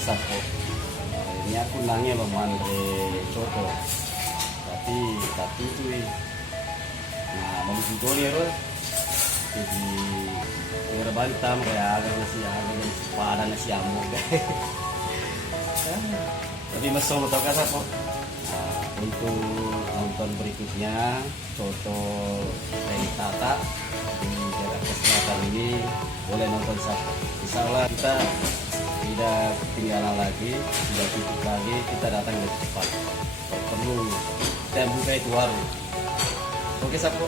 Sapo. Ini aku nanya lo Andre Coto. Tapi itu nah mau digoreng ya, jadi nggak bantam kayak agak nasi padang nasi amok. Tapi masuk lo tau kan Sapo. Nah, untuk nonton berikutnya Coto Tata di daerah kesempatan ini boleh nonton Sapo. Insya Allah kita tidak ketinggalan lagi, tidak cukup lagi, kita datang lebih cepat. Kalau perlu kita buka itu warung. Oke Sapo.